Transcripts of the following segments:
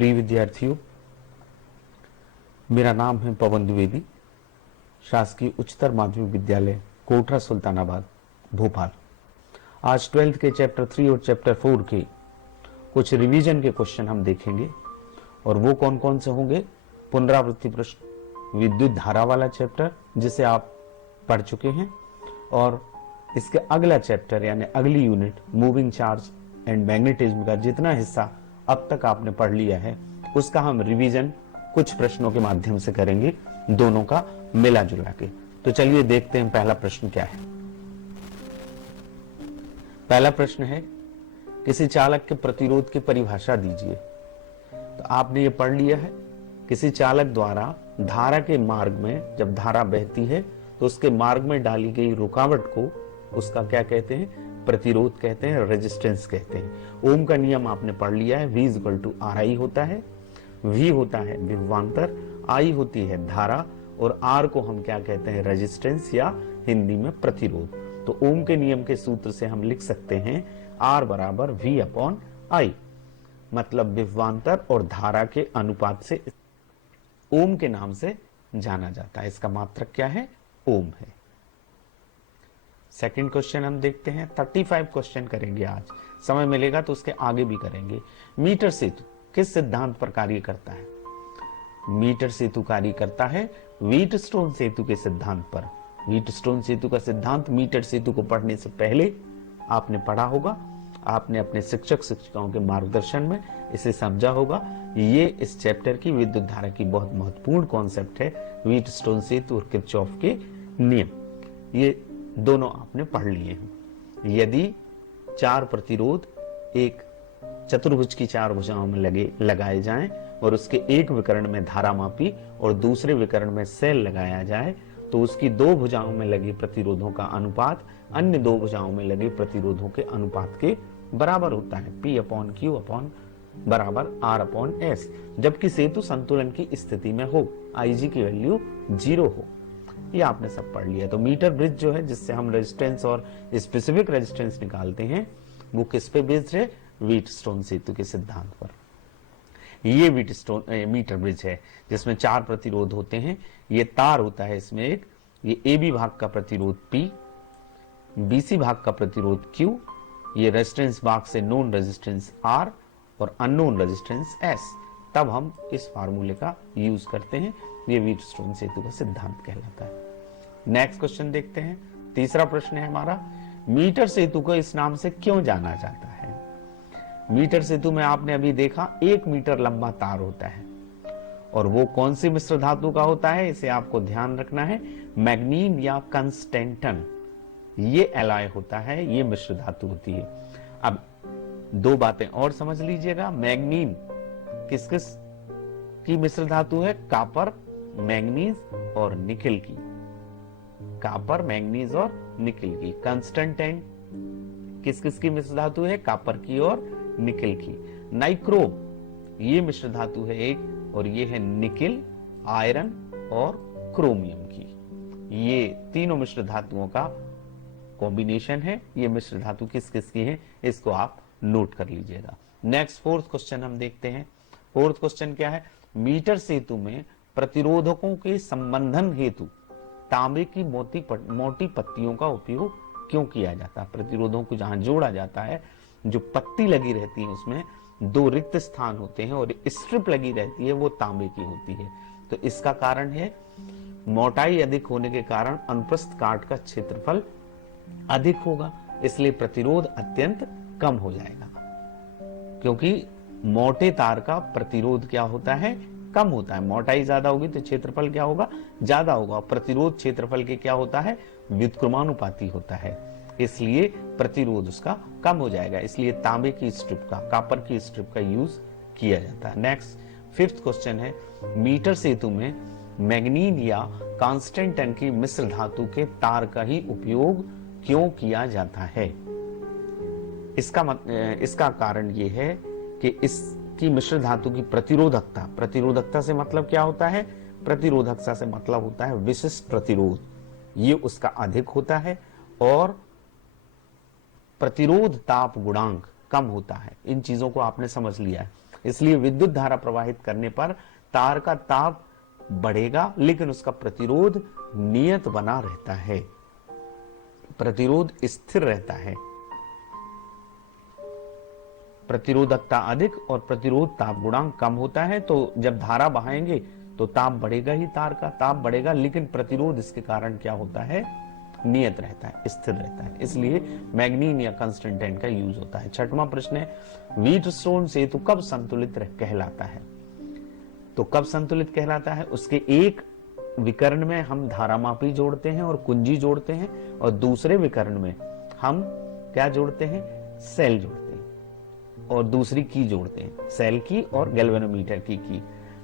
प्रिय विद्यार्थियों, मेरा नाम है पवन द्विवेदी, शासकीय उच्चतर माध्यमिक विद्यालय कोटरा सुल्तानाबाद भोपाल। आज 12th के चैप्टर 3 और चैप्टर 4 के कुछ रिवीजन के क्वेश्चन हम देखेंगे और वो कौन कौन से होंगे। पुनरावृत्ति प्रश्न, विद्युत धारा वाला चैप्टर जिसे आप पढ़ चुके हैं, और इसके अगला चैप्टर यानी अगली unit moving charge and magnetism का जितना हिस्सा अब तक आपने पढ़ लिया है उसका हम रिवीजन कुछ प्रश्नों के माध्यम से करेंगे, दोनों का मिला जुला के। तो चलिए देखते हैं पहला प्रश्न क्या है। पहला प्रश्न है, किसी चालक के प्रतिरोध की परिभाषा दीजिए। तो आपने ये पढ़ लिया है, किसी चालक द्वारा धारा के मार्ग में जब धारा बहती है तो उसके मार्ग में डाली गई रुकावट को उसका क्या कहते हैं, प्रतिरोध कहते हैं, रेजिस्टेंस कहते हैं। ओम का नियम आपने पढ़ लिया है, V = RI होता है। V होता है विभवांतर, I होती है धारा और R को हम क्या कहते हैं, रेजिस्टेंस या हिंदी में प्रतिरोध। तो ओम के नियम के सूत्र से हम लिख सकते हैं R = V/I, मतलब विभवांतर और धारा के अनुपात से ओम के नाम से जाना जाता है। इसका मात्रक क्या है, ओम है। सेकंड क्वेश्चन हम देखते हैं। 35 क्वेश्चन करेंगे आज, समय मिलेगा तो उसके आगे भी करेंगे। मीटर सेतु किस सिद्धांत पर कार्य करता है? मीटर सेतु कार्य करता है व्हीटस्टोन सेतु के सिद्धांत पर। व्हीटस्टोन सेतु का सिद्धांत मीटर सेतु को पढ़ने से पहले आपने पढ़ा होगा, आपने अपने शिक्षक शिक्षिकाओं के मार्गदर्शन में इसे समझा होगा। ये इस चैप्टर की विद्युत धारा की बहुत महत्वपूर्ण कॉन्सेप्ट है, व्हीटस्टोन सेतु और किरचॉफ के नियम, ये दोनों आपने पढ़ लिए हैं। यदि चार प्रतिरोध एक चतुर्भुज की चार भुजाओं में लगाए जाएं और उसके एक विकर्ण में धारा मापी और दूसरे विकर्ण में सेल लगाया जाए तो उसकी दो भुजाओं में लगे प्रतिरोधों का अनुपात अन्य दो भुजाओं में लगे प्रतिरोधों के अनुपात के बराबर होता है, P/Q = R/S, जबकि सेतु संतुलन की स्थिति में हो, IG की वैल्यू 0 हो। ये आपने सब पढ़ लिया। तो मीटर ब्रिज जो है जिससे हम रेजिस्टेंस और स्पेसिफिक रेजिस्टेंस निकालते हैं वो किस पे बेस्ड है, व्हीटस्टोन सेतु के सिद्धांत पर। ये मीटर ब्रिज है जिसमें चार प्रतिरोध होते हैं। ये तार होता है इसमें एक, ये AB भाग का प्रतिरोध P, BC भाग का प्रतिरोध Q, ये रेजिस्टेंस भाग से नोन रेजिस्टेंस R और अननोन रेजिस्टेंस S। तब हम इस फार्मूले का यूज करते हैं, ये व्हीटस्टोन सेतु का सिद्धांत कहलाता है। नेक्स्ट क्वेश्चन देखते हैं। तीसरा प्रश्न है हमारा, मीटर सेतु को इस नाम से क्यों जाना जाता है? मीटर सेतु में आपने अभी देखा 1 मीटर लंबा तार होता है और वो कौन सी मिश्र धातु का होता है, इसे आपको ध्यान रखना है, मैग्नीन या कंस्टेंटन। ये एलॉय होता है, ये मिश्र धातु होती है। अब दो बातें और समझ लीजिएगा, मैग्नीन किस किस की मिश्र धातु है, कापर, मैंगनीज और निकिल की। कापर, मैंगनीज और निकिल की। कंस्टेंटाइन किस किस की मिश्र धातु है, कापर की और निकिल की। नाइक्रोम ये मिश्र धातु है एक, और ये है निकिल, आयरन और क्रोमियम की। ये तीनों मिश्र धातुओं का कॉम्बिनेशन है। ये मिश्र धातु किस किस की है, इसको आप नोट कर लीजिएगा। नेक्स्ट फोर्थ क्वेश्चन हम देखते हैं। फोर्थ क्वेश्चन क्या है, मीटर सेतु में प्रतिरोधकों के संबंधन हेतु तांबे की मोटी पत्तियों का उपयोग क्यों किया जाता है? प्रतिरोधों को जहां जोड़ा जाता है, जो पत्ती लगी रहती है उसमें दो रिक्त स्थान होते हैं और स्ट्रिप लगी रहती है, वो तांबे की होती है। तो इसका कारण है, मोटाई अधिक होने के कारण अनुप्रस्थ काट का क्षेत्रफल अधिक होगा, इसलिए प्रतिरोध अत्यंत कम हो जाएगा। क्योंकि मोटे तार का प्रतिरोध क्या होता है, कम होता है। मोटाई ज्यादा होगी तो क्षेत्रफल क्या होगा, ज्यादा होगा। प्रतिरोध क्षेत्रफल के क्या होता है, व्युत्क्रमानुपाती होता है, इसलिए प्रतिरोध उसका कम हो जाएगा। इसलिए तांबे की स्ट्रिप का, कापर की स्ट्रिप का यूज किया जाता है। नेक्स्ट फिफ्थ क्वेश्चन है, मीटर सेतु में मैग्नीन या कांस्टेंटन की मिश्र धातु के तार का ही उपयोग क्यों किया जाता है? इसका कारण यह है कि इसकी मिश्र धातु की प्रतिरोधकता, प्रतिरोधकता से मतलब क्या होता है, प्रतिरोधकता से मतलब होता है विशिष्ट प्रतिरोध, ये उसका अधिक होता है और प्रतिरोध ताप गुणांक कम होता है। इन चीजों को आपने समझ लिया है। इसलिए विद्युत धारा प्रवाहित करने पर तार का ताप बढ़ेगा लेकिन उसका प्रतिरोध नियत बना रहता है, प्रतिरोध स्थिर रहता है। प्रतिरोधकता अधिक और प्रतिरोध ताप गुणांक कम होता है, तो जब धारा बहाएंगे तो ताप बढ़ेगा ही, तार का ताप बढ़ेगा, लेकिन प्रतिरोध इसके कारण क्या होता है, नियत रहता है, स्थिर रहता है। इसलिए मैग्नीन या कंस्टेंटाइन का यूज होता है। छठवां प्रश्न है, व्हीटस्टोन सेतु कब संतुलित कहलाता है? तो कब संतुलित कहलाता है? उसके एक विकर्ण में हम धारामापी जोड़ते हैं और कुंजी जोड़ते हैं, और दूसरे विकर्ण में हम क्या जोड़ते हैं, सेल जोड़ते हैं, और दूसरी की जोड़ते हैं, सेल की और गैल्वेनोमीटर की।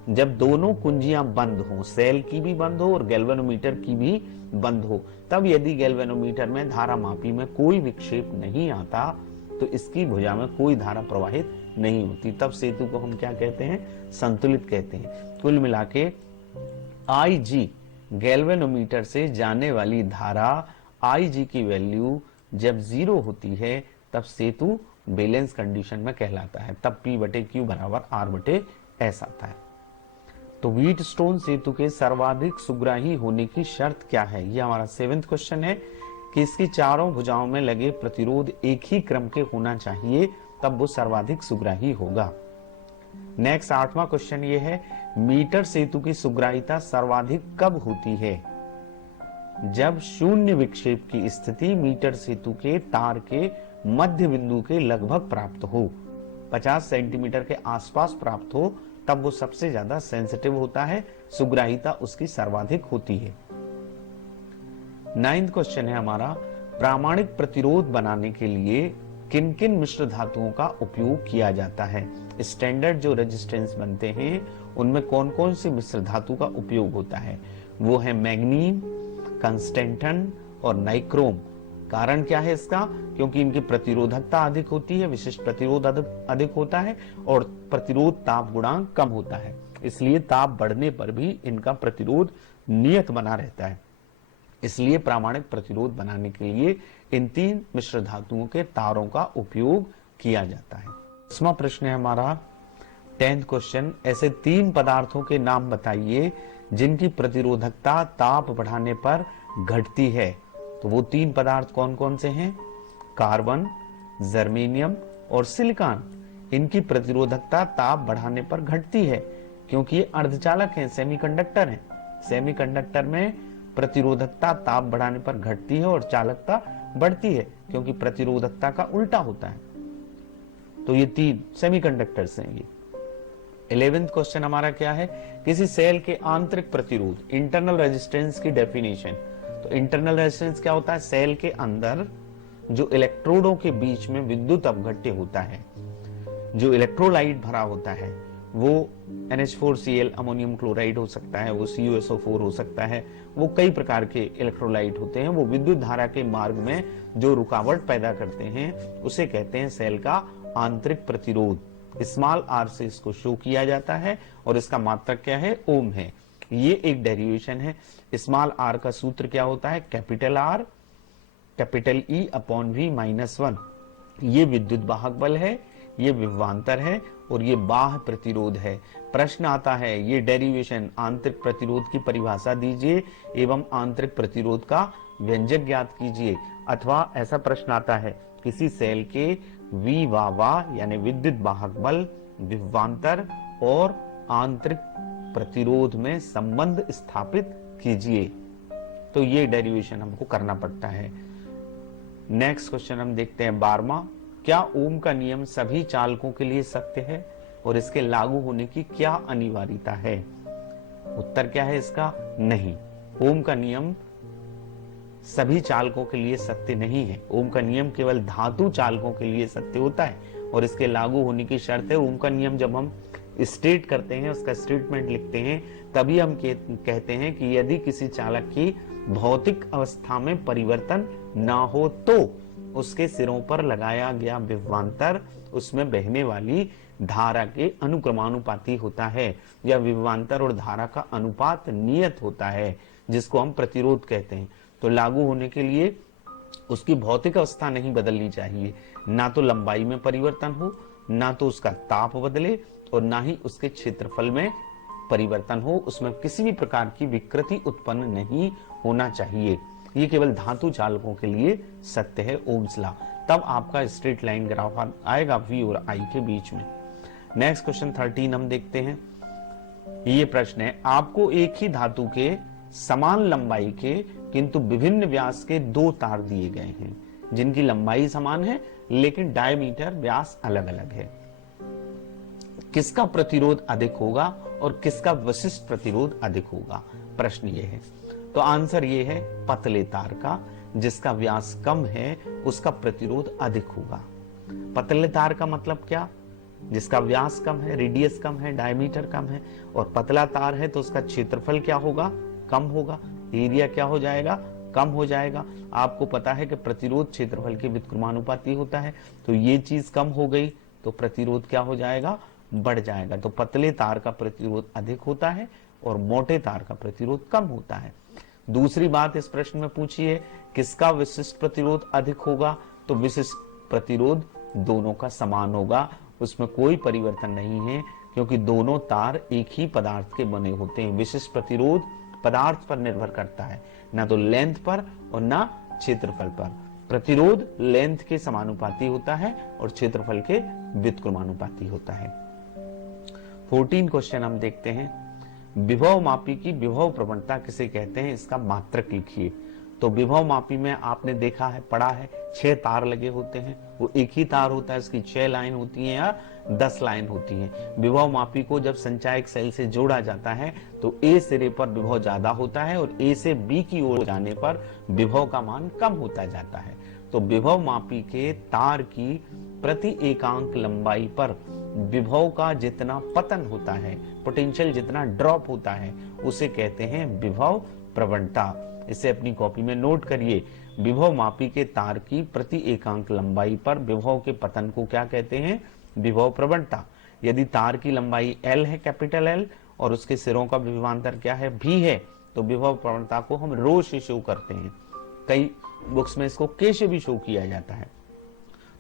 जब दोनों कुंजियां बंद हो, सेल की भी बंद हो और गैल्वेनोमीटर की भी बंद हो, तब यदि गैल्वेनोमीटर में धारामापी में कोई विक्षेप नहीं आता तो इसकी भुजा में कोई धारा प्रवाहित नहीं होती, तब सेतु को हम क्या कहते हैं, संतुलित कहते हैं। कुल मिला के IG गैल्वेनोमीटर से जाने वाली धारा IG की वैल्यू जब 0 होती है तब सेतु बैलेंस कंडीशन में कहलाता है, तब P/Q बराबर R/S आता है। तो व्हीटस्टोन सेतु के सर्वाधिक सुग्राही होने की शर्त क्या है? यह हमारा 7वां क्वेश्चन है कि इसकी चारों भुजाओं में लगे प्रतिरोध एक ही क्रम के होना चाहिए, तब वो सर्वाधिक सुग्राही होगा। नेक्स्ट 8वां क्वेश्चन ये है, मीटर सेतु की सुग्राहिता सर्वाधिक कब होती है? जब शून्य विक्षेप की स्थिति मीटर सेतु के तार के मध्य बिंदु के लगभग प्राप्त हो, 50 सेंटीमीटर के आसपास प्राप्त हो, तब वो सबसे ज्यादा सेंसिटिव होता है, सुग्राहिता उसकी सर्वाधिक होती है। 9वां क्वेश्चन है हमारा, प्रामाणिक प्रतिरोध बनाने के लिए किन किन मिश्र धातुओं का उपयोग किया जाता है? स्टैंडर्ड जो रेजिस्टेंस बनते हैं उनमें कौन कौन सी मिश्र धातु का उपयोग होता है? वो है मैग्नीन, कंस्टेंटन और नाइक्रोम। कारण क्या है इसका? क्योंकि इनकी प्रतिरोधकता अधिक होती है, विशिष्ट प्रतिरोध अधिक होता है और प्रतिरोध ताप गुणांक कम होता है, इसलिए ताप बढ़ने पर भी इनका प्रतिरोध नियत बना रहता है। इसलिए प्रामाणिक प्रतिरोध बनाने के लिए इन 3 मिश्र धातुओं के तारों का उपयोग किया जाता है। 10वां प्रश्न है हमारा 10th क्वेश्चन, ऐसे 3 पदार्थों के नाम बताइए जिनकी प्रतिरोधकता ताप बढ़ाने पर घटती है। तो वो 3 पदार्थ कौन कौन से हैं? कार्बन, जर्मेनियम और सिलिकॉन। इनकी प्रतिरोधकता ताप बढ़ाने पर घटती है क्योंकि ये अर्धचालक हैं, सेमीकंडक्टर हैं। सेमीकंडक्टर में प्रतिरोधकता ताप बढ़ाने पर घटती है और चालकता बढ़ती है क्योंकि प्रतिरोधकता का उल्टा होता है। तो ये 3 सेमीकंडक्टर्स हैं। ये 11th क्वेश्चन हमारा क्या है, किसी सेल के आंतरिक प्रतिरोध इंटरनल रेजिस्टेंस की डेफिनेशन। तो इंटरनल रेजिस्टेंस क्या होता है? सेल के अंदर जो इलेक्ट्रोडों के बीच में विद्युत अपघट्य होता है, जो इलेक्ट्रोलाइट भरा होता है, वो NH4Cl अमोनियम क्लोराइड हो सकता है, वो CuSO4 हो सकता है, वो कई प्रकार के इलेक्ट्रोलाइट होते हैं। वो विद्युत धारा के मार्ग में जो रुकावट पैदा करते हैं उसे कहते हैं सेल का आंतरिक प्रतिरोध। स्मॉल r से इसको शो किया जाता है और इसका मात्रक क्या है? ओम है। ये एक डेरिवेशन है। स्मॉल r का सूत्र क्या होता है? Capital R capital E/V-1। ये विद्युत वाहक बल है, ये विभवांतर है और ये बाह्य प्रतिरोध है। प्रश्न आता है ये डेरिवेशन आंतरिक प्रतिरोध की परिभाषा दीजिए एवं आंतरिक प्रतिरोध का व्यंजक ज्ञात कीजिए। अथवा ऐसा प्रश्न आता है किसी सेल के V/V यानी विद्युत वाहक बल, विभवांतर और आंतरिक प्रतिरोध में संबंध स्थापित कीजिए। तो ये डेरिवेशन हमको करना पड़ता है। नेक्स्ट क्वेश्चन हम देखते हैं 12वां, क्या ओम का नियम सभी चालकों के लिए सत्य है और इसके लागू होने की क्या अनिवार्यता है? उत्तर क्या है इसका? नहीं, ओम का नियम सभी चालकों के लिए सत्य नहीं है। ओम का नियम केवल धातु चालकों के लिए सत्य होता है और इसके लागू होने की शर्त है, ओम का नियम जब हम स्टेट करते हैं, उसका स्टेटमेंट लिखते हैं, तभी हम कहते हैं कि यदि किसी चालक की भौतिक अवस्था में परिवर्तन ना हो तो उसके सिरों पर लगाया गया विभवांतर उसमें बहने वाली धारा के अनुक्रमानुपाती होता है, या विभवांतर और धारा का अनुपात नियत होता है, जिसको हम प्रतिरोध कहते हैं। तो लागू होने के लिए उसकी भौतिक अवस्था नहीं बदलनी चाहिए, ना तो लंबाई में परिवर्तन हो, ना तो उसका ताप बदले और ना ही उसके क्षेत्रफल में परिवर्तन हो, उसमें किसी भी प्रकार की विकृति उत्पन्न नहीं होना चाहिए। ये केवल धातु चालकों के लिए सत्य है, ओम्स लॉ। तब आपका स्ट्रेट लाइन ग्राफ आएगा V और I के बीच में। नेक्स्ट क्वेश्चन 13 हम देखते हैं। ये प्रश्न है, आपको एक ही धातु के समान लंबाई के किंतु विभिन्न व्यास के दो तार दिए गए हैं, जिनकी लंबाई समान है लेकिन डायमीटर व्यास अलग अलग है। किसका प्रतिरोध अधिक होगा और किसका विशिष्ट प्रतिरोध अधिक होगा? प्रश्न ये है। तो आंसर ये है पतले तार का, जिसका व्यास कम है उसका प्रतिरोध अधिक होगा। पतले तार का मतलब क्या? जिसका व्यास कम है, रेडियस कम है, डायमीटर कम है, और पतला तार है तो उसका क्षेत्रफल क्या होगा? कम होगा। एरिया क्या हो जाएगा? कम हो जाएगा। आपको पता है कि प्रतिरोध क्षेत्रफल के व्युत्क्रमानुपाती होता है, तो ये चीज कम हो गई तो प्रतिरोध क्या हो जाएगा? बढ़ जाएगा। तो पतले तार का प्रतिरोध अधिक होता है और मोटे तार का प्रतिरोध कम होता है। दूसरी बात इस प्रश्न में पूछी है, किसका विशिष्ट प्रतिरोध अधिक होगा? तो विशिष्ट प्रतिरोध दोनों का समान होगा, उसमें कोई परिवर्तन नहीं है, क्योंकि दोनों तार एक ही पदार्थ के बने होते हैं। विशिष्ट प्रतिरोध पदार्थ पर निर्भर करता है, ना तो लेंथ पर और ना क्षेत्रफल पर। प्रतिरोध लेंथ के समानुपाती होता है और क्षेत्रफल के व्युत्क्रमानुपाती होता है। 14 क्वेश्चन हम देखते हैं। विभव मापी की विभव प्रवणता किसे कहते हैं? इसका मात्रक लिखिए। तो विभव मापी में आपने देखा है, पढ़ा है, 6 तार लगे होते हैं। वो एक ही तार होता है, इसकी 6 लाइन होती हैं या 10 लाइन होती हैं। विभव मापी को जब संचायक सेल से जोड़ा जाता है तो ए सिरे पर विभव ज्यादा होता है और ए से बी की ओर जाने पर विभव का मान कम होता जाता है। तो विभव मापी के तार की प्रति एकांक लंबाई पर विभव का जितना पतन होता है, पोटेंशियल जितना ड्रॉप होता है, उसे कहते हैं विभव प्रवणता। इसे अपनी कॉपी में नोट करिए। विभव मापी के तार की प्रति एकांक लंबाई पर विभव के पतन को क्या कहते हैं? विभव प्रवणता। यदि तार की लंबाई L है, कैपिटल L, और उसके सिरों का विभवांतर क्या है? V है, तो विभव प्रवणता को हम रो से शो करते हैं। कई बुक्स में इसको K से भी शो किया जाता है।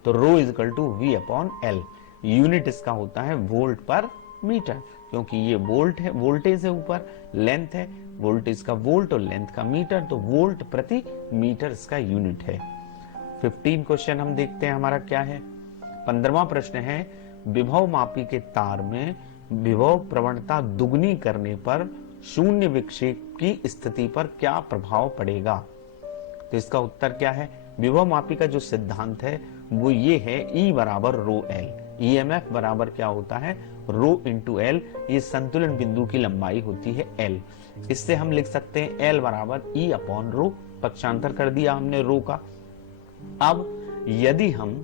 तो rho is equal to V upon L। Unit इसका होता है वोल्ट पर मीटर, क्योंकि ये वोल्ट है, वोल्टेज है ऊपर, लेंथ है, वोल्टेज का वोल्ट और लेंथ का मीटर, तो वोल्ट प्रति मीटर इसका यूनिट है। 15 क्वेश्चन हम देखते हैं हमारा क्या है। 15वां प्रश्न है, विभव मापी के तार में विभव प्रवणता दुगनी करने पर शून्य विक्षेप की स्थिति पर क्या प्रभाव पड़ेगा? तो इसका उत्तर क्या है? विभव मापी का जो सिद्धांत है वो ये है, E बराबर रो एल। EMF बराबर क्या होता है? Rho into L. ये संतुलन बिंदु की लंबाई होती है L। इससे हम लिख सकते हैं L बराबर E अपॉन रो, पक्षांतर कर दिया हमने रो का। अब यदि हम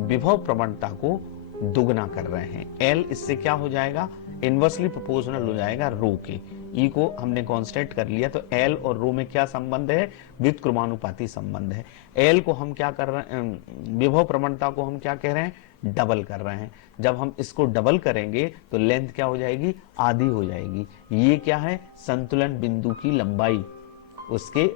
विभव प्रवणता को दुगना कर रहे हैं, L इससे क्या हो जाएगा? इनवर्सली प्रोपोर्शनल हो जाएगा रो के। E को हमने कांस्टेंट कर लिया, तो L और रो में क्या संबंध है? व्युत्क्रमानुपाती संबंध है। L को हम क्या कर रहे हैं? विभव प्रवणता को हम क्या कह रहे हैं? डबल कर रहे हैं। जब हम इसको डबल करेंगे तो लेंथ क्या हो जाएगी? आधी हो जाएगी। ये क्या है? संतुलन बिंदु की लंबाई, उसके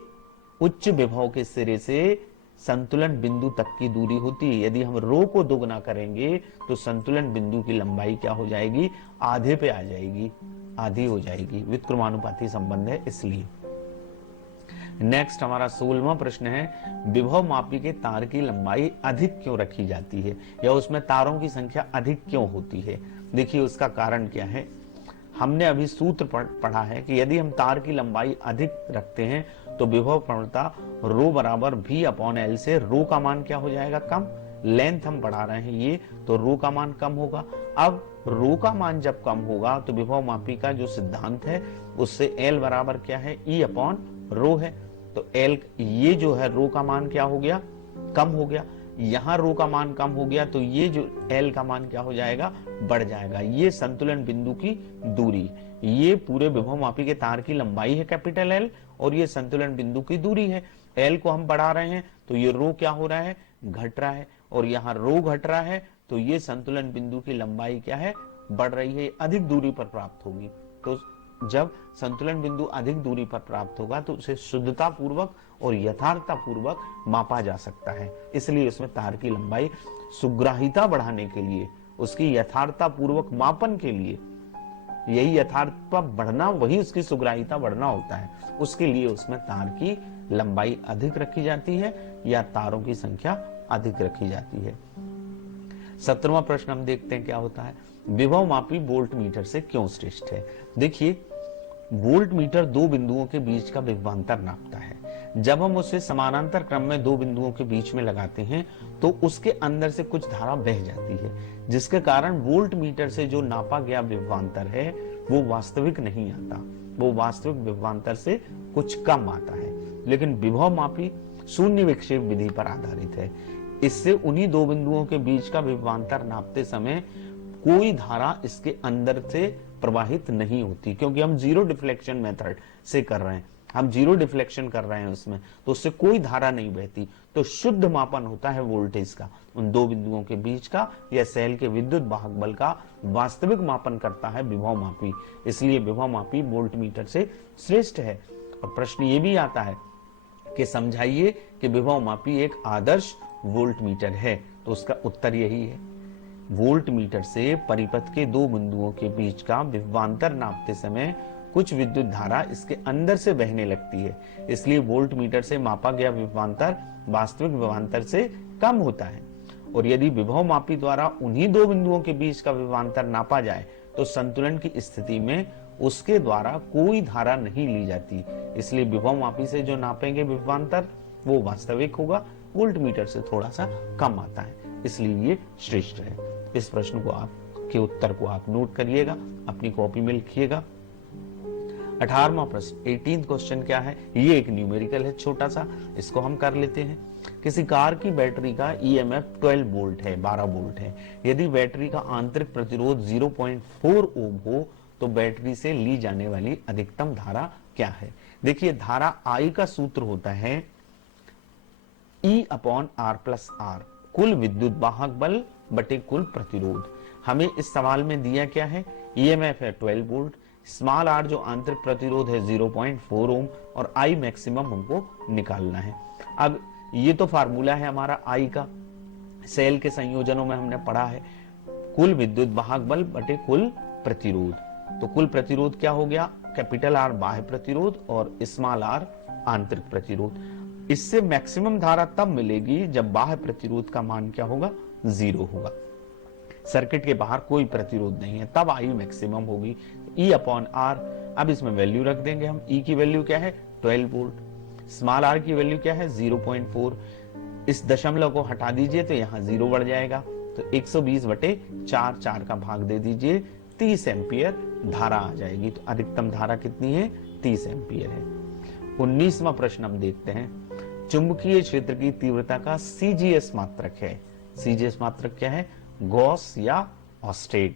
उच्च विभव के सिरे से संतुलन बिंदु तक की दूरी होती है। यदि हम रो को दोगुना करेंगे तो संतुलन बिंदु की लंबाई क्या हो जाएगी? आधे पे आ जाएगी, आधी हो जाएगी। व्युत्क्रमानुपाती संबंध है इसलिए। नेक्स्ट हमारा 16वां प्रश्न है, विभव मापी के तार की लंबाई अधिक क्यों रखी जाती है, या उसमें तारों की संख्या अधिक क्यों होती है? देखिए उसका कारण क्या है। हमने अभी सूत्र पढ़ा है कि यदि हम तार की लंबाई अधिक रखते हैं तो विभव प्रवणता रो बराबर V अपॉन L से रो का मान क्या हो जाएगा? कम। लेंथ हम बढ़ा रहे हैं ये, तो रो का मान कम होगा। अब रो का मान जब कम होगा तो विभव मापी का जो सिद्धांत है उससे L बराबर क्या है? E अपॉन रो है। तो L ये जो है रो का मान क्या हो गया? कम हो गया। यहाँ रो का मान कम हो गया तो ये जो L का मान क्या हो जाएगा? बढ़ जाएगा। ये संतुलन बिंदु की दूरी, ये पूरे विभव मापी के तार की लंबाई है कैपिटल L, और ये संतुलन बिंदु की दूरी है। L को हम बढ़ा रहे हैं तो ये रो क्या हो रहा है? घट रहा है, और यहाँ रो घट रहा है तो ये संतुलन बिंदु की लंबाई क्या है? बढ़ रही है, अधिक दूरी पर प्राप्त होगी। तो जब संतुलन बिंदु अधिक दूरी पर प्राप्त होगा तो उसे शुद्धता पूर्वक और यथार्थता पूर्वक मापा जा सकता है। इसलिए उसमें तार की लंबाई सुग्राहिता बढ़ाने के लिए उसकी यथार्थतापूर्वक मापन के लिए, यही यथार्थता बढ़ना, वही उसकी सुग्राहिता बढ़ना होता है, उसके लिए उसमें तार की लंबाई अधिक रखी जाती है या तारों की संख्या अधिक रखी जाती है। 17वां प्रश्न हम देखते हैं क्या होता है। विभव मापी वोल्ट मीटर से क्यों श्रेष्ठ है। देखिए, वोल्ट मीटर दो बिंदुओं के बीच का विभवांतर नापता है। जब हम उसे समानांतर क्रम में दो बिंदुओं के बीच में लगाते हैं तो उसके अंदर से कुछ धारा बह जाती है, जिसके कारण वोल्ट मीटर से जो नापा गया विभवांतर है वो वास्तविक नहीं आता, वो वास्तविक विभवांतर से कुछ कम आता है। लेकिन विभव मापी शून्य विक्षेप विधि पर आधारित है। इससे उन्हीं दो बिंदुओं के बीच का विभवांतर नापते समय कोई धारा इसके अंदर से प्रवाहित नहीं होती, क्योंकि हम जीरो डिफ्लेक्शन मेथड से कर रहे हैं, हम जीरो डिफ्लेक्शन कर रहे हैं उसमें, तो उससे कोई धारा नहीं बहती। तो शुद्ध मापन होता है वोल्टेज का, उन दो बिंदुओं के बीच का या सेल के विद्युत वाहक बल का वास्तविक मापन करता है विभव मापी। इसलिए विभव मापी वोल्ट मीटर से श्रेष्ठ है। और प्रश्न ये भी आता है कि समझाइए कि विभव मापी एक आदर्श वोल्ट मीटर है, तो उसका उत्तर यही है। वोल्ट मीटर से परिपथ के दो बिंदुओं के बीच का विभवांतर नापते समय कुछ विद्युत धारा इसके अंदर से बहने लगती है, इसलिए वोल्ट मीटर से मापा गया विभवांतर वास्तविक विभवांतर से कम होता है। और यदि विभव मापी द्वारा उन्हीं दो बिंदुओं के बीच का विभवांतर नापा जाए तो संतुलन की स्थिति में उसके द्वारा कोई धारा नहीं ली जाती, इसलिए विभव मापी से जो नापेंगे विभवांतर वो वास्तविक होगा, वोल्ट मीटर से थोड़ा सा कम आता है, इसलिए ये श्रेष्ठ है। इस प्रश्न को आपके उत्तर को आप नोट करिएगा, अपनी कॉपी में लिखिएगा। 18वां प्रश्न 18th क्वेश्चन क्या है, ये एक न्यूमेरिकल है छोटा सा, इसको हम कर लेते हैं। किसी कार की बैटरी का ईएमएफ 12 वोल्ट है, 12 वोल्ट है। यदि बैटरी का आंतरिक प्रतिरोध 0.4 ओम हो तो बैटरी से ली जाने वाली अधिकतम धारा क्या है। देखिए, धारा आई का सूत्र होता है E/R+R, कुल विद्युत वाहक बल बटे कुल प्रतिरोध। हमें इस सवाल में दिया क्या है, ईएमएफ है 12 वोल्ट, स्मॉल आर जो आंतरिक प्रतिरोध है 0.4 ओम और आई मैक्सिमम हमको निकालना है। अब ये तो फार्मूला है हमारा आई का, सेल के संयोजनों में हमने पढ़ा है, कुल विद्युत वाहक बल बटे कुल प्रतिरोध। तो कुल प्रतिरोध क्या हो गया, कैपिटल आर बाह्य प्रतिरोध और स्मॉल आर आंतरिक प्रतिरोध। इससे मैक्सिमम धारा तब मिलेगी जब बाह्य प्रतिरोध का मान क्या होगा, 0 होगा, सर्किट के बाहर कोई प्रतिरोध नहीं है, तब आई मैक्सिमम होगी। E/R, अब इसमें वैल्यू रख देंगे हम। E की वैल्यू क्या है 12 वोल्ट, स्मॉल r की वैल्यू क्या है 0.4, इस दशमलव को हटा दीजिए तो यहाँ 0 बढ़ जाएगा, तो 120/4, 4 का भाग दे दीजिए, 30 एम्पियर धारा आ जाएगी। तो अधिकतम धारा कितनी है, 30 एम्पियर है। 19वां प्रश्न हम देखते हैं, चुंबकीय क्षेत्र की तीव्रता का सीजीएस मात्रक है। सीजीएस मात्रक क्या है, गॉस या ऑस्टेड,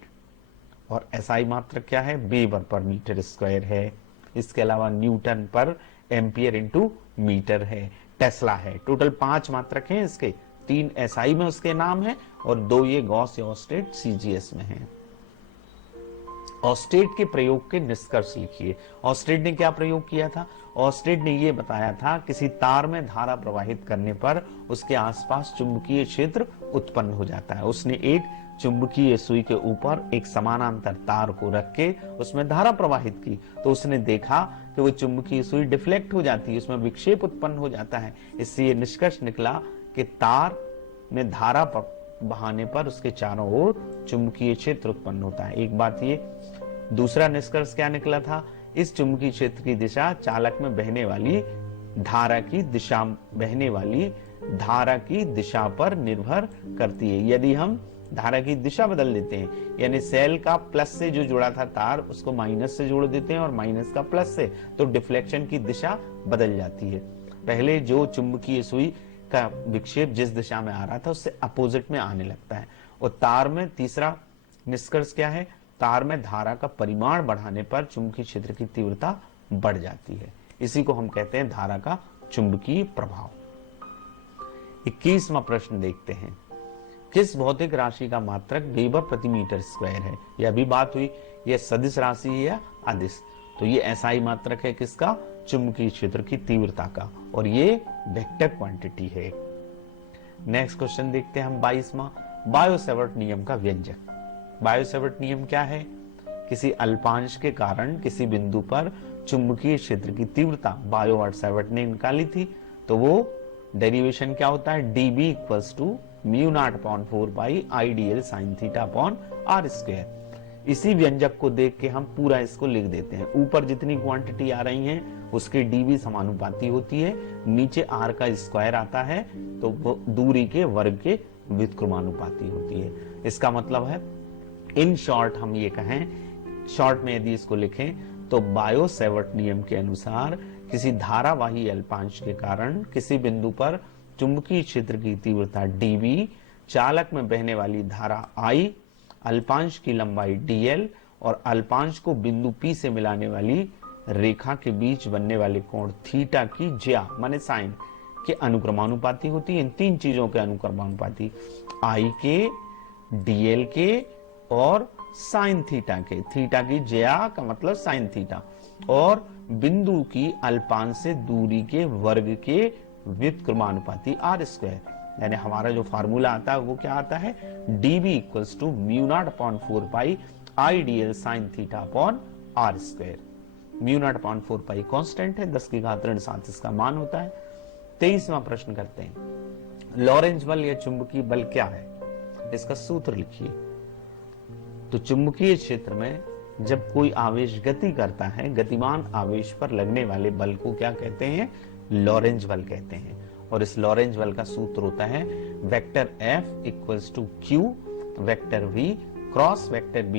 और एसआई मात्रक क्या है, वेबर पर मीटर स्क्वायर है। इसके अलावा न्यूटन पर एम्पियर इंटू मीटर है, टेस्ला है। टोटल 5 मात्रक हैं इसके, 3 एसआई में उसके नाम है और 2 ये गॉस या ऑस्टेड सीजीएस में है। ऑस्टेड के प्रयोग के निष्कर्ष लिखिए। ऑस्टेड ने क्या प्रयोग किया था, ऑस्टेड ने यह बताया था किसी तार में धारा प्रवाहित करने पर उसके आसपास चुंबकीय क्षेत्र उत्पन्न हो जाता है। उसने एक चुंबकीय सुई के ऊपर एक समानांतर तार को रख के उसमें धारा प्रवाहित की, तो उसने देखा कि वो चुंबकीय सुई डिफ्लेक्ट हो जाती है, उसमें विक्षेप उत्पन्न हो जाता है। इससे ये निष्कर्ष निकला कि तार में धारा बहाने पर उसके चारों ओर चुंबकीय क्षेत्र उत्पन्न होता है। एक बात ये, दूसरा निष्कर्ष क्या निकला था, इस चुंबकीय क्षेत्र की दिशा चालक में बहने वाली धारा की दिशा पर निर्भर करती है। यदि हम धारा की दिशा बदल देते हैं, यानी सेल का प्लस से जो जुड़ा था तार उसको माइनस से जोड़ देते हैं और माइनस का प्लस से, तो डिफ्लेक्शन की दिशा बदल जाती है। पहले जो चुंबकीय सुई का विक्षेप जिस दिशा में आ रहा था उससे अपोजिट में आने लगता है। और तार में तीसरा निष्कर्ष क्या है, तार में धारा का परिमाण बढ़ाने पर चुंबकीय क्षेत्र की तीव्रता बढ़ जाती है। इसी को हम कहते हैं धारा का चुंबकीय प्रभाव। 21वां प्रश्न देखते हैं, किस भौतिक राशि का मात्रक वेबर प्रति मीटर स्क्वायर है। यह भी बात हुई, यह सदिश राशि है या अदिश, तो ये एसआई मात्रक है किसका, चुंबकीय क्षेत्र की तीव्रता का, और ये वेक्टर क्वांटिटी है। नेक्स्ट क्वेश्चन देखते हैं हम 22वां, बायो-सैवर्ट नियम का व्यंजक। बायो-सैवर्ट नियम क्या है? किसी अल्पांश के कारण किसी बिंदु पर चुंबकीय क्षेत्र की तीव्रता बायो-सैवर्ट ने निकाली थी, तो वो डेरिवेशन क्या होता है? dB equals to mu naught upon 4 pi IDL sin theta upon r square. इसी व्यंजक को देख के हम पूरा इसको लिख देते हैं। ऊपर जितनी क्वांटिटी आ रही हैं उसके dB समानुपाती होती है, नीचे r का स्क्वायर आता है तो वो दूरी के वर्ग के व्युत्क्रमानुपाती होती है। इसका मतलब है इन शॉर्ट हम ये कहें, शॉर्ट में यदि इसको लिखें तो बायो-सैवर्ट नियम के अनुसार किसी धारावाही अल्पांश के कारण किसी बिंदु पर चुंबकीय क्षेत्र की तीव्रता dB, चालक में बहने वाली धारा I, अल्पांश की लंबाई dl और अल्पांश को बिंदु P से मिलाने वाली रेखा के बीच बनने वाले कोण थीटा की ज्या माने साइन के अनुक्रमानुपाती होती है। इन तीन चीजों के अनुक्रमानुपाती, I के, dl के और साइन थीटा के। थीटा की ज्या का मतलब साइन थीटा, और बिंदु की अल्पांश से दूरी के वर्ग के व्युत्क्रमानुपाती r स्क्वायर। यानी हमारा जो फार्मूला आता है वो क्या आता है? dB equals to mu naught upon 4 pi IDL sin theta upon r square. Mu naught upon 4 pi constant है, 10 की घात ऋण 7 इसका मान होता है। 23वां प्रश्न करते हैं। लॉरेंज बल या चुंबकीय बल क्या है? इसका सूत्र लिखिए। तो चुंबकीय क्षेत्र में जब कोई आवेश गति करता है, गतिमान आवेश पर लगने वाले बल को क्या कहते हैं? लॉरेंज बल कहते हैं। और इस लॉरेंज बल का सूत्र होता है vector F equals to Q vector V cross vector B।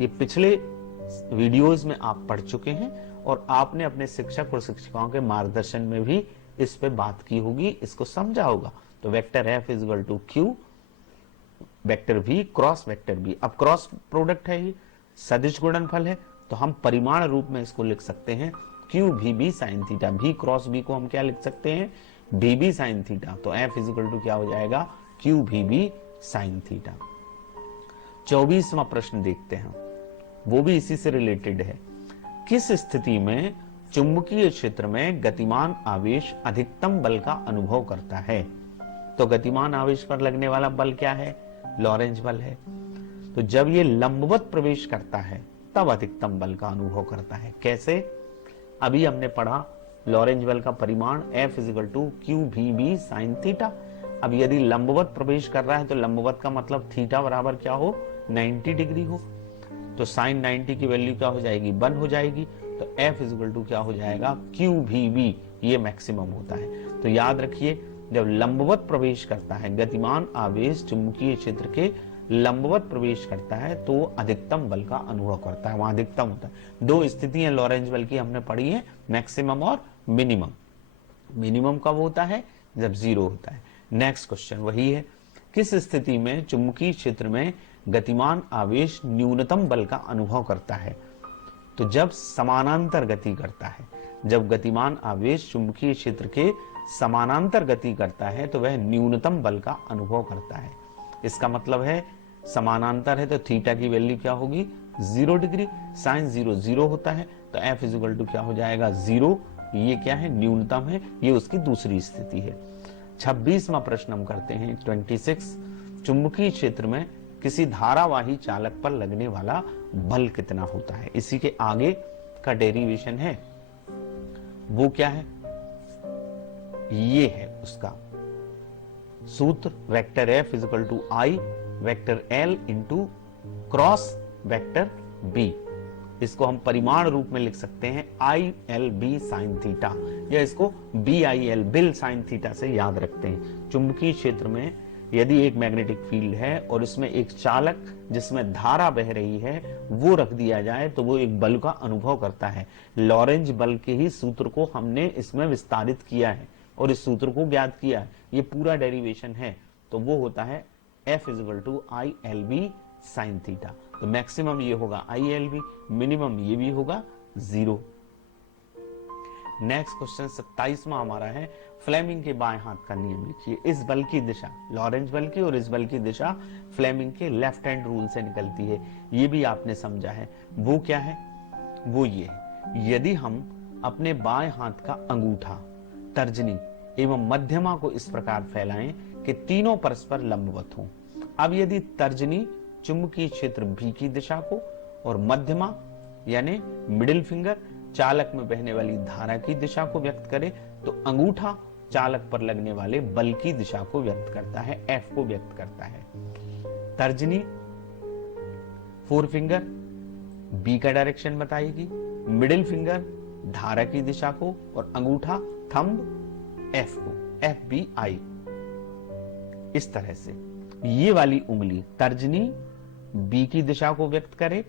ये पिछले वीडियोस में आप पढ़ चुके हैं और आपने अपने शिक्षक और शिक्षिकाओं के मार्गदर्शन में भी इस पे बात की होगी, इसको समझा होगा। तो vector F is equal to Q vector V cross vector B। अब क्रॉस प्रोडक्ट है, ये सदिश गुणनफल है, तो हम परिमाण रूप में इसको लिख सकते हैं QVB sin theta. V cross B को हम क्या लिख सकते हैं? VB sin theta. तो F इज इक्वल टू क्या हो जाएगा? QVB sin theta. 24वां प्रश्न देखते हैं, वो भी इसी से रिलेटेड है। किस स्थिति में चुंबकीय क्षेत्र में गतिमान आवेश अधिकतम बल का अनुभव करता है? तो गतिमान आवेश पर लगने वाला बल क्या है? लॉरेंज बल है। तो जब ये लंबवत प्रवेश करता है तब अधिकतम बल का अनुभव करता है। कैसे? अभी हमने पढ़ा लॉरेंज बल का परिमाण F is equal to QVB sin theta. अब यदि लंबवत प्रवेश कर रहा है तो लंबवत का मतलब थीटा बराबर क्या हो? 90 डिग्री हो। तो साइन 90 की वैल्यू क्या हो जाएगी? 1 हो जाएगी। तो F इज इक्वल टू क्या हो जाएगा? QVB। ये मैक्सिमम होता है। तो याद रखिए, जब लंबवत प्रवेश करता है गतिमान आवेश चुंबकीय क्षेत्र के लंबवत प्रवेश करता है तो अधिकतम बल का अनुभव करता है, वहां अधिकतम होता है। दो स्थितियां लॉरेंज बल की हमने पढ़ी है, मैक्सिमम और मिनिमम। मिनिमम कब होता है? जब 0 होता है। नेक्स्ट क्वेश्चन वही है, किस स्थिति में चुंबकीय क्षेत्र में गतिमान आवेश न्यूनतम बल का अनुभव करता है? तो जब समानांतर गति करता है। जब गतिमान आवेश चुंबकीय क्षेत्र के समानांतर गति करता है तो वह न्यूनतम बल का अनुभव करता है। इसका मतलब है समानांतर है तो थीटा की वैल्यू क्या होगी? 0 डिग्री। साइन 0 0 होता है तो F इज इक्वल टू क्या हो जाएगा? 0। ये क्या है? न्यूनतम है। ये उसकी दूसरी स्थिति है। 26वां प्रश्न हम करते हैं 26। चुंबकीय क्षेत्र में किसी धारावाही चालक पर लगने वाला बल कितना होता है? इसी के आगे का डेरिवेशन है, वो क्या है? ये है उसका सूत्र, vector F is equal to I vector L into cross vector B। इसको हम परिमाण रूप में लिख सकते हैं ILB sin थीटा, या इसको BIL बिल sin थीटा से याद रखते हैं। चुंबकीय क्षेत्र में यदि एक मैग्नेटिक फील्ड है और इसमें एक चालक जिसमें धारा बह रही है वो रख दिया जाए तो वो एक बल का अनुभव करता है। लॉरेंज बल के ही सूत्र को हमने इसमें विस्तारित किया है और इस सूत्र को ज्ञात किया है। ये पूरा डेरिवेशन है, तो वो होता है F is equal to ILB sin theta. तो मैक्सिमम ये होगा ILB, मिनिमम ये भी होगा 0। नेक्स्ट क्वेश्चन 27वां हमारा है, फ्लेमिंग के बाएं हाथ का नियम लिखिए। इस बल की दिशा, लॉरेंज बल की और इस बल की दिशा फ्लेमिंग के लेफ्ट हैंड रूल से निकलती है। ये भी आपने समझा है। वो क्या है? वो ये है, यदि हम अपने बाएं हाथ का अंगूठा, तर्जनी एवं मध्यमा को इस प्रकार फैलाएं कि तीनों परस्पर लंबवत हों। अब यदि तर्जनी चुंबकीय क्षेत्र बी की दिशा को, और मध्यमा यानी मिडिल फिंगर चालक में बहने वाली धारा की दिशा को व्यक्त करे, तो अंगूठा चालक पर लगने वाले बल की दिशा को व्यक्त करता है, एफ को व्यक्त करता है। तर्जनी फोर फिंगर बी का डायरेक्शन बताएगी, मिडिल फिंगर धारा की दिशा को, और अंगूठा थंब एफ को, एफ बी आई। इस तरह से ये वाली उंगली तर्जनी बी की दिशा को व्यक्त करे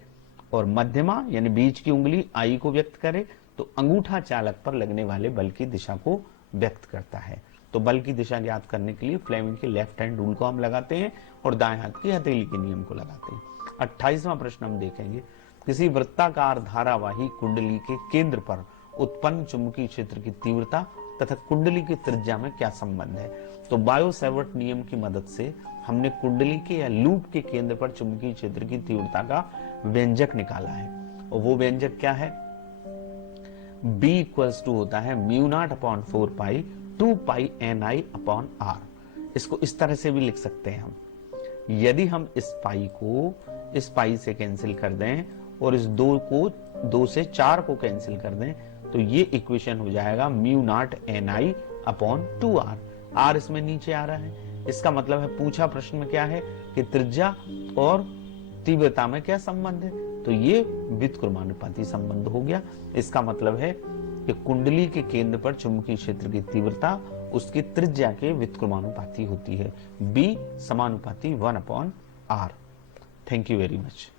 और मध्यमा यानी बीच की उंगली आई को व्यक्त करे, तो अंगूठा चालक पर लगने वाले बल की दिशा को व्यक्त करता है। तो बल की दिशा ज्ञात करने के लिए फ्लेमिंग के लेफ्ट हैंड रूल को हम लगाते हैं और दाएं हाथ की हथेली के नियम को लगाते हैं। 28वां प्रश्न हम देखेंगे, किसी वृत्ताकार धारावाही कुंडली के केंद्र पर उत्पन्न चुंबकीय क्षेत्र की तीव्रता तथा कुंडली की त्रिज्या में क्या संबंध है। तो बायो-सैवर्ट नियम की मदद से हमने कुंडली के या लूप के केंद्र पर चुंबकीय क्षेत्र की तीव्रता का व्यंजक निकाला है, और वो व्यंजक क्या है, B इक्वल्स टू होता है म्यू नॉट अपॉन 4 पाई 2 पाई NI अपॉन R। इसको इस तरह से भी लिख सकते हैं हम, यदि हम इस पाई को इस पाई से कैंसिल कर दें और इस 2 से 4 को कैंसिल कर दें, तो ये इक्वेशन हो जाएगा mu naught NI upon 2R। R इसमें नीचे आ रहा है, इसका मतलब है पूछा प्रश्न में क्या है कि त्रिज्या और तीव्रता में क्या संबंध है, तो ये व्युत्क्रमानुपाती संबंध हो गया। इसका मतलब है कि कुंडली के केंद्र पर चुंबकीय क्षेत्र की तीव्रता उसकी त्रिज्या के व्युत्क्रमानुपाती होती है, B समानुपाती 1/R। Thank you very much.